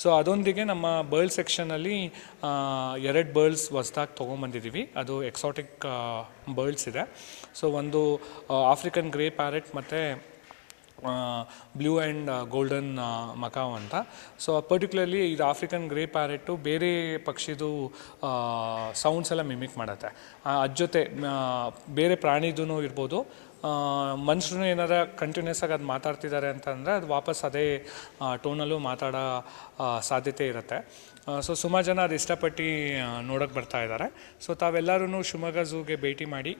So ಅದೊಂದಿಗೆ ನಮ್ಮ bird ಸೆಕ್ಷನಲ್ಲಿ 2 birds ಹೊಸ್ದಾಗಿ ತೊಗೊಂಬಂದಿದ್ದೀವಿ. ಅದು ಎಕ್ಸಾಟಿಕ್ ಬರ್ಡ್ಸ್ ಇದೆ. ಸೊ ಒಂದು ಆಫ್ರಿಕನ್ ಗ್ರೇ ಪ್ಯಾರೆಟ್ ಮತ್ತು ಬ್ಲೂ ಆ್ಯಂಡ್ ಗೋಲ್ಡನ್ ಮಕಾವ್ ಅಂತ. ಸೊ ಪರ್ಟಿಕ್ಯುಲರ್ಲಿ ಇದು ಆಫ್ರಿಕನ್ ಗ್ರೇ ಪ್ಯಾರೆಟು ಬೇರೆ ಪಕ್ಷಿದು ಸೌಂಡ್ಸ್ ಎಲ್ಲ ಮಿಮಿಕ್ ಮಾಡುತ್ತೆ. ಅದ್ರ ಜೊತೆ ಬೇರೆ ಪ್ರಾಣಿದೂ ಇರ್ಬೋದು, ಮನುಷ್ಯರು ಏನಾರ ಕಂಟಿನ್ಯೂಸ್ ಆಗಿ ಅದು ಮಾತಾಡ್ತಿದ್ದಾರೆ ಅಂತಂದರೆ ಅದು ವಾಪಸ್ ಅದೇ ಟೋನಲ್ಲೂ ಮಾತಾಡೋ ಸಾಧ್ಯತೆ ಇರುತ್ತೆ. ಸೊ ಸುಮಾರು ಜನ ಅದು ಇಷ್ಟಪಟ್ಟು ನೋಡೋಕ್ಕೆ ಬರ್ತಾ ಇದ್ದಾರೆ. ಸೊ ತಾವೆಲ್ಲರೂ ಶಿವಮೊಗ್ಗ ಝೂಗೆ ಭೇಟಿ ಮಾಡಿ